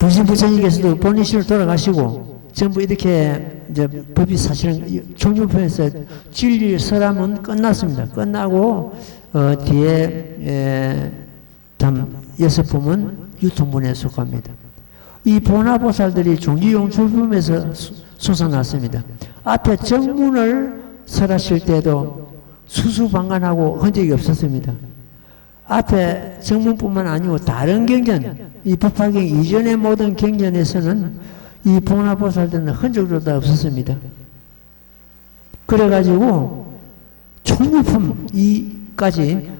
부시부처님께서도 본이치로 돌아가시고 전부 이렇게 이제 법이 사실은 총유품에서 진리 설함은 끝났습니다. 끝나고 뒤에 6품은 유통분에 속합니다. 이 보나보살들이 종지용 출품에서 솟아났습니다. 앞에 정문을 설하실 때도 수수방관하고 흔적이 없었습니다. 앞에 정문뿐만 아니고 다른 경전, 이 법화경 이전의 모든 경전에서는 이 보나보살들은 흔적도 다 없었습니다. 그래가지고 총유품까지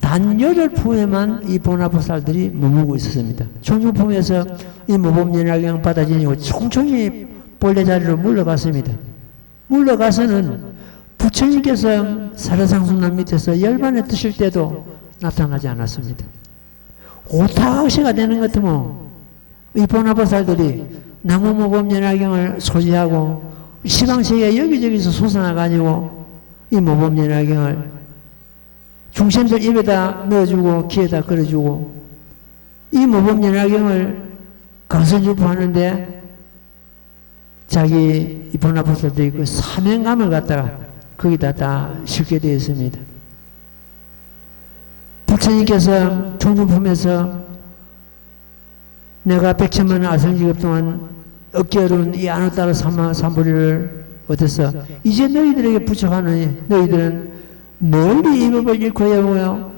단 8품에만 이 보나보살들이 머물고 있었습니다. 총유품에서 이 모범연화경 받아지니고 총총히 본래 자리로 물러갔습니다. 물러가서는 부처님께서 살아상순남 밑에서 열반에 드실 때도 나타나지 않았습니다. 오타각시가 되는 것 같으면 이 보나보살들이 나무모범연화경을 소지하고 시방세계 여기저기서 솟아나가지고 이 모범연화경을 중생들 입에다 넣어주고 귀에다 걸어주고 이 모범연화경을 강선유포하는데 자기 이 보나보살들이 그 사명감을 갖다가 거기다 다 실게 되어 있습니다. 부처님께서 종중품에서 내가 100천만 아성직업 동안 얻기 어려운 이 안으따라 삼보리를 얻어서 이제 너희들에게 부족하느니 너희들은 널리 이 법을 잃고 외우고요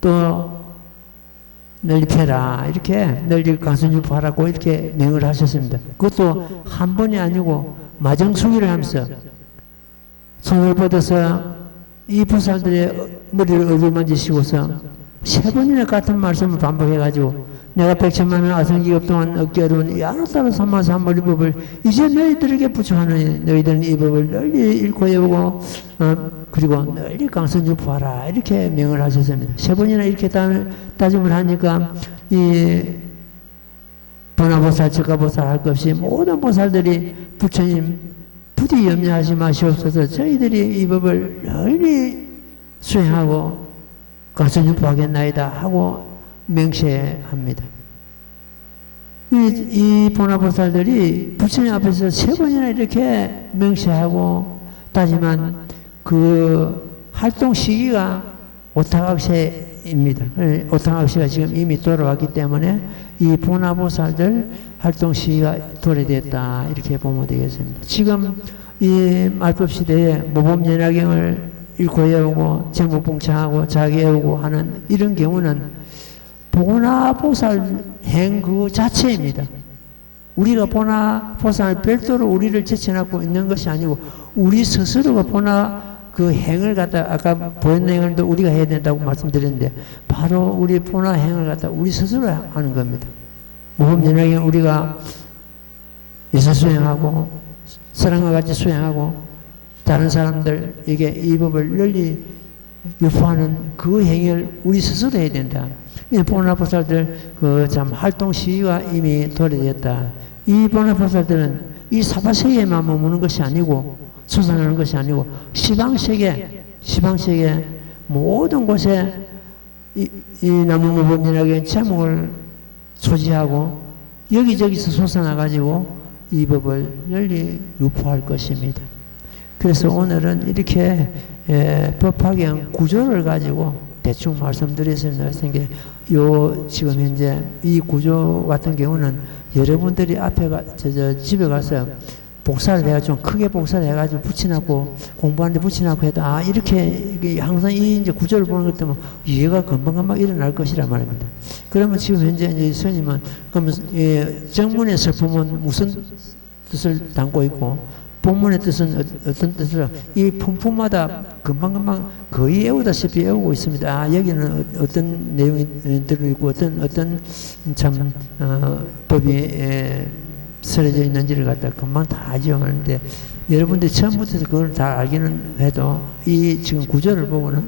또 널리 펴라 이렇게 널리 강선유포하라고 이렇게 명을 하셨습니다. 그것도 한 번이 아니고 마정수기를 하면서 손을 뻗어서 이 보살들의 머리를 어루만지시고서 3번이나 같은 말씀을 반복해가지고 내가 100천만원 아성기업 동안 얻기 어려운 이 안으따라 삼보리법을 이제 너희들에게 부처하느니 너희들은 이 법을 널리 읽고 외우고 그리고 널리 강선유포하라 이렇게 명을 하셨습니다. 3번이나 이렇게 따짐을 하니까 이 보나보살, 적가보살 할 것 없이 모든 보살들이 부처님 부디 염려하지 마시옵소서 저희들이 이 법을 널리 수행하고 강선유포하겠나이다 하고 명시합니다. 이 보나보살들이 부처님 앞에서 3번이나 이렇게 명시하고 따지만 그 활동 시기가 오타각시입니다. 오타각시가 지금 이미 돌아왔기 때문에 이 보나보살들 활동 시기가 도래됐다 이렇게 보면 되겠습니다. 지금 이 말법 시대에 모범연화경을 읽고 외우고 정법봉창하고 자기 외우고 하는 이런 경우는 보나보살 행 그 자체입니다. 우리가 보나보살 별도로 우리를 제쳐놓고 있는 것이 아니고 우리 스스로가 그 행을 갖다 아까 보였는 행을 우리가 해야 된다고 말씀드렸는데 바로 우리 보나 행을 갖다 우리 스스로 하는 겁니다. 모범연화경 우리가 예사 수행하고 사랑과 같이 수행하고 다른 사람들에게 이 법을 널리 유포하는 그 행위를 우리 스스로 해야 된다. 이 보나보살들 그 참 활동 시기가 이미 도래됐다. 이 보나보살들은 이 사바세계에만 머무는 것이 아니고 솟아나는 것이 아니고 시방세계 모든 곳에 이 나무모범연화경 제목을 소지하고 여기저기서 솟아나가지고 이 법을 널리 유포할 것입니다. 그래서 오늘은 이렇게 법화경 구조를 가지고 대충 말씀드렸습니다. 요 지금 현재 이 구조 같은 경우는 여러분들이 앞에 집에 가서 복사를 해가지고 좀 크게 복사를 해가지고 붙여놓고 공부하는데 붙여놓고 해도 이렇게 항상 이 이제 구조를 보는 것 때문에 이해가 금방금방 일어날 것이란 말입니다. 그러면 지금 현재 이제 스님은 그러면 정문의 슬픔은 무슨 뜻을 담고 있고 본문의 뜻은 어떤 뜻으로 이 품품마다 금방금방 거의 외우다시피 외우고 있습니다. 여기는 어떤 내용이 들어있고 어떤 참 법이 쓰여져 있는지를 갖다 금방 다 지어하는데 여러분들이 처음부터 그걸 다 알기는 해도 이 지금 구조를 보고는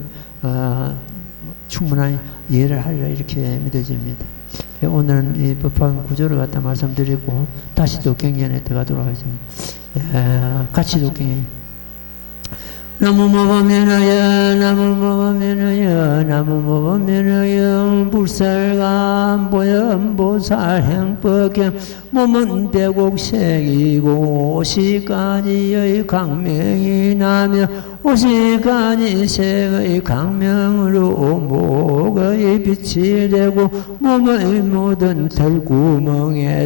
충분한 이해를 하리라 이렇게 믿어집니다. 오늘은 이 법화경 구조를 갖다 말씀드리고 다시 또 경전에 들어가도록 하겠습니다. 같이 독해. 나무모범연화여 나무모범연화여 나무모범연화여 불설감 보현보살 행법경 몸은 백옥색이고 오시까지의 강명이 나며 오시까지 색의 강명으로 목의 빛이 되고 몸의 모든 털구멍에서는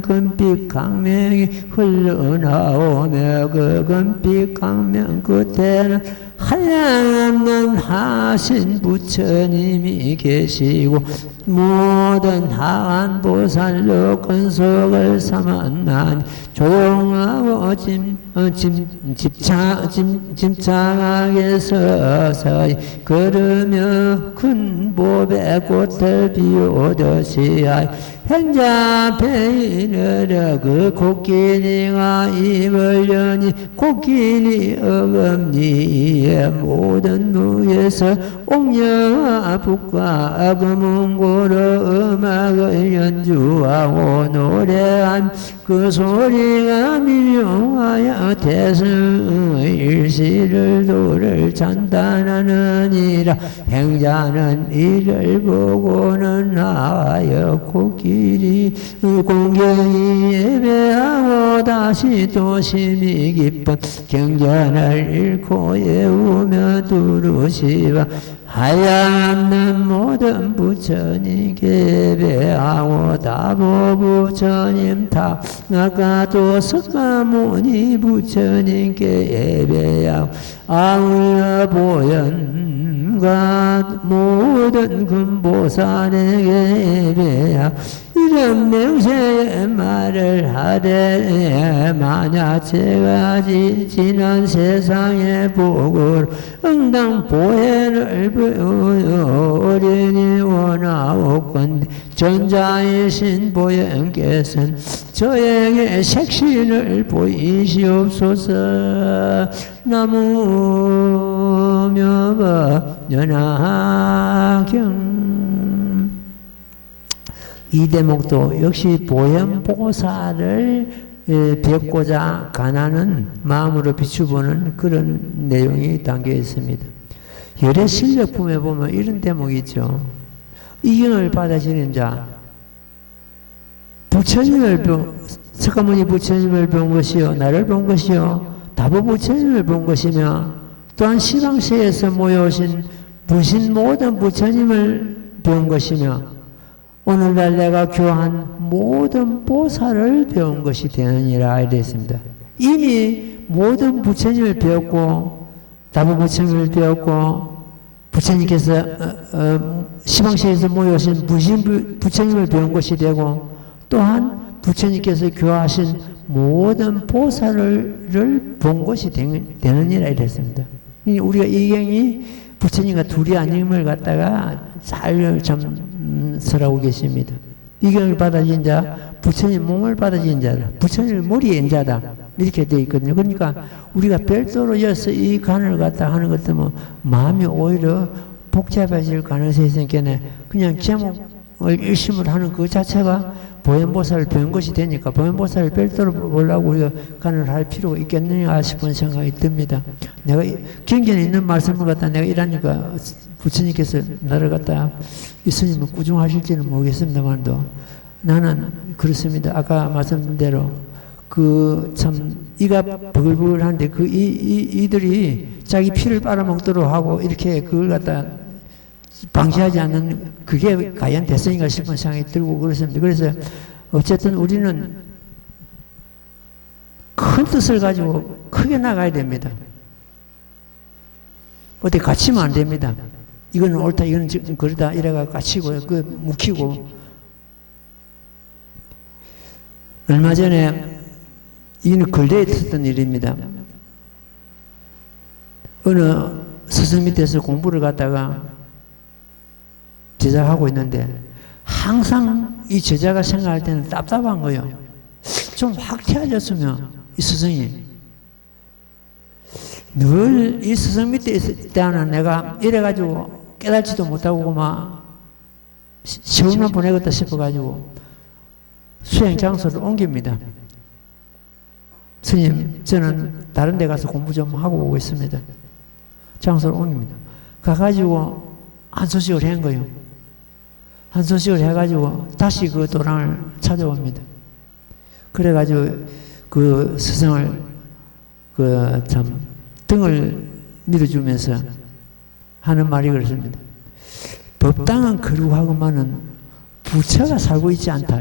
금빛 강명이 흘러나오며 그 금빛 강명 끝에는 한량없는 하신 부처님이 계시고 모든 하한보살로 근속을 삼았나니 조용하고 짐창하게 서서히 걸으며 큰 보배 꽃을 비우듯이 행자 베이느라 그 코끼리가 입을 여니 코끼리 어금니에 모든 무에서 옥녀 북과 금은고로 음악을 연주하고 노래한 그 소리가 밀려와야 태승의 일시를 도를 찬단하느니라. 행자는 이를 보고는 나와여 코끼리 공경이 예배하고 다시 또 심히 깊은 경전을 읽고 예우며 두루시와 하얀 모든 부처님께 예배하고 다보 부처님 탁나가도 석가모니 부처님께 예배하고 아울러 보현과 모든 금보살에게 예배하고 이런 명세의 말을 하되 만약 제가 지난 세상의 복을 응당 보혜를 어린이 원하옵건대 전자이신 보현께서는 저에게 색신을 보이시옵소서. 나무묘법 연하경. 이 대목도 역시 보현보살을 뵙고자 가난한 마음으로 비추보는 그런 내용이 담겨 있습니다. 열애실력품에 보면 이런 대목이 있죠. 이경을 받아지는 자, 부처님을 석가모니 부처님을 본 것이요, 나를 본 것이요, 다보 부처님을 본 것이며, 또한 시방세에서 모여오신 부신 모든 부처님을 본 것이며, 오늘날 내가 교한 모든 보살을 배운 것이 되느니라 이랬습니다. 이미 모든 부처님을 배웠고 다보 부처님을 배웠고 부처님께서 시방시에서 모여오신 부처님을 배운 것이 되고 또한 부처님께서 교하신 모든 보살을 본 것이 되느니라 이랬습니다. 우리가 이경이 부처님과 둘이 아님을 갖다가 잘 설하고 계십니다. 이경을 받아진 자, 부처님 몸을 받아진 자다. 부처님 머리에 인 자다. 이렇게 되어 있거든요. 그러니까 우리가 별도로 여서 이 간을 갖다 하는 것 때문에 마음이 오히려 복잡해질 가능성이 있으니까 그냥 제목을 일심을 하는 그 자체가 보현보살을 배운 것이 되니까 보현보살을 별도로 보려고 우리가 간을 할 필요가 있겠느냐 싶은 생각이 듭니다. 내가 경전에 있는 말씀을 갖다 내가 이러니까 부처님께서 나를 갖다 이 스님을 꾸중하실지는 모르겠습니다만도 나는 그렇습니다. 아까 말씀드린 대로 그 참 이가 버글버글한데 그 이들이 자기 피를 빨아먹도록 하고 이렇게 그걸 갖다 방치하지 않는 그게 과연 됐으니까 싶은 생각이 들고 그렇습니다. 그래서 어쨌든 우리는 큰 뜻을 가지고 크게 나가야 됩니다. 어디 갇히면 안 됩니다. 이거는 옳다, 이거는 그러다 이래가 갇히고 그 묵히고. 얼마 전에 이는 근래에 있었던 일입니다. 어느 스승 밑에서 공부를 갖다가 제자하고 있는데 항상 이 제자가 생각할 때는 답답한 거예요. 좀 확 튀어졌으면 이 스승이 늘 이 스승 밑에 있을 때는 내가 이래가지고 깨닫지도 못하고 막 시험만 보내겠다 싶어가지고 수행 장소를 옮깁니다. 스님, 저는 다른 데 가서 공부 좀 하고 오고 있습니다. 장소를 옮깁니다. 가가지고 한 소식을 한 거예요. 한 소식을 해가지고 다시 그 도랑을 찾아옵니다. 그래가지고 그 스승을 그 참 등을 밀어주면서 하는 말이 그렇습니다. 법당은 거룩하고만은 부처가 살고 있지 않다.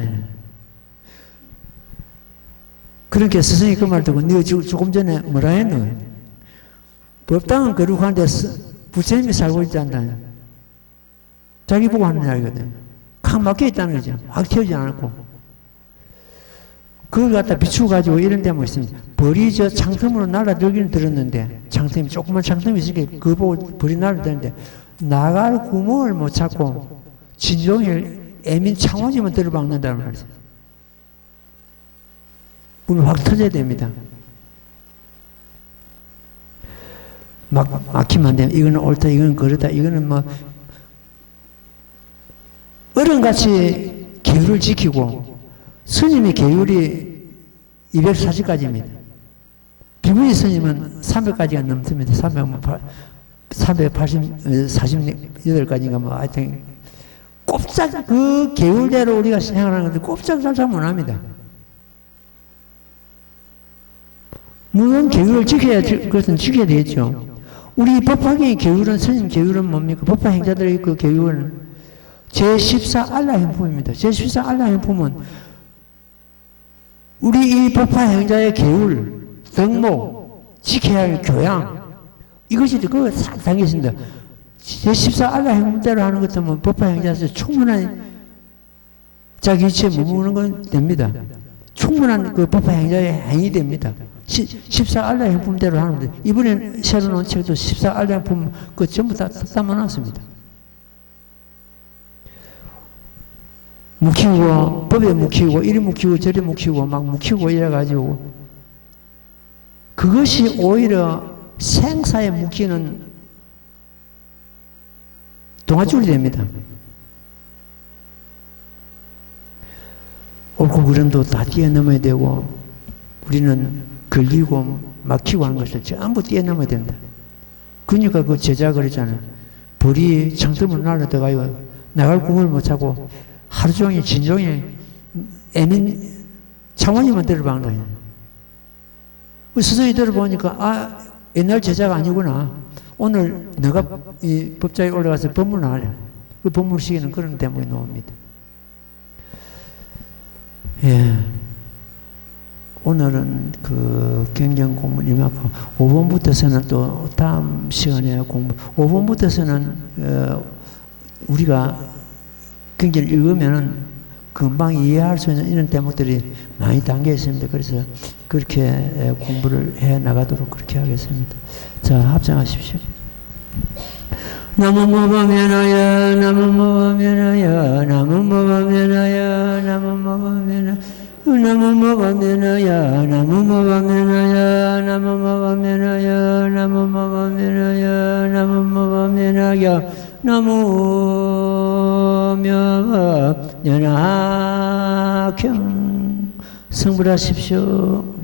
그러니까 스승이 그 말 듣고 너 조금 전에 뭐라 했노? 법당은 거룩한데 부처님이 살고 있지 않다. 자기 보고 하는 이야기거든. 칵 막혀 있다는 거죠. 확 튀어지 않았고. 그걸 갖다 비추어가지고 이런 데만 있습니다. 벌이 저 창틈으로 날아들기는 들었는데, 창틈이, 조그만 창틈이 있으니까 그거 보고 벌이 날아들는데, 나갈 구멍을 못 찾고, 진종일 애민 창원이만 들어박는다는 말이죠. 문을 확 터져야 됩니다. 막히면 안 되면, 이거는 옳다, 이거는 그렇다, 이거는 뭐, 어른같이 계율을 지키고, 스님의 계율이 240가지입니다. 비문의 스님은 300가지가 넘습니다. 348가지인가 뭐, 하여튼, 꼼짝, 그 계율대로 우리가 생활하는 건데, 꼼짝달싹 못 합니다. 물론 계율을 지켜야, 그것은 지켜야 되겠죠. 우리 법화경의 계율은, 스님 계율은 뭡니까? 법화 행자들의 그 계율은 제14 알라 행품입니다. 제14 알라 행품은 우리 이 법화 행자의 계율, 덕목, 지켜야 할 교양, 이것이 그거 담겼습니다. 제14 알라 행품대로 하는 것도 뭐 법화 행자에서 충분한 자기 이치에 머무는 건 됩니다. 충분한 그 법화 행자의 행위 됩니다. 14 알라 행품대로 하는데, 이번에 새로 나온 책도 14 알라 행품 그 전부 다 담아놨습니다. 묵히고, 법에 묵히고, 이리 묵히고, 저리 묵히고, 막 묵히고 이래가지고, 그것이 오히려 생사에 묵히는 동아줄이 됩니다. 옳고 그름도 다 뛰어넘어야 되고, 우리는 걸리고 막히고 하는 것을 전부 뛰어넘어야 됩니다. 그러니까 그 제자가 그러잖아요. 벌이 창틀문 날라들어가요. 나갈 구멍을 못 찾고 하루 종일 진종일 애민 창원이만 들어박는 거예요. 스승이 들어보니까, 아, 옛날 제자가 아니구나. 오늘 내가 이 법자에 올라가서 법문을 하래. 그 법문 시기는 그런 대목이 나옵니다. 예. 오늘은 그 경전 공부 이만큼, 5번부터서는 또 다음 시간에 공부, 5번부터서는 우리가 경전을 읽으면은 금방 이해할 수 있는 이런 대목들이 많이 담겨 있습니다. 그래서 그렇게 공부를 해 나가도록 그렇게 하겠습니다. 자, 합장하십시오. 나무모범면하여 나무모범면하여 나무모범면하여 나무모범면하여 나무모범면하여 나무모범면하여 나무모범면하여 나무모범면하여 나무모범면하여 나무모범면하여 성불하십시오.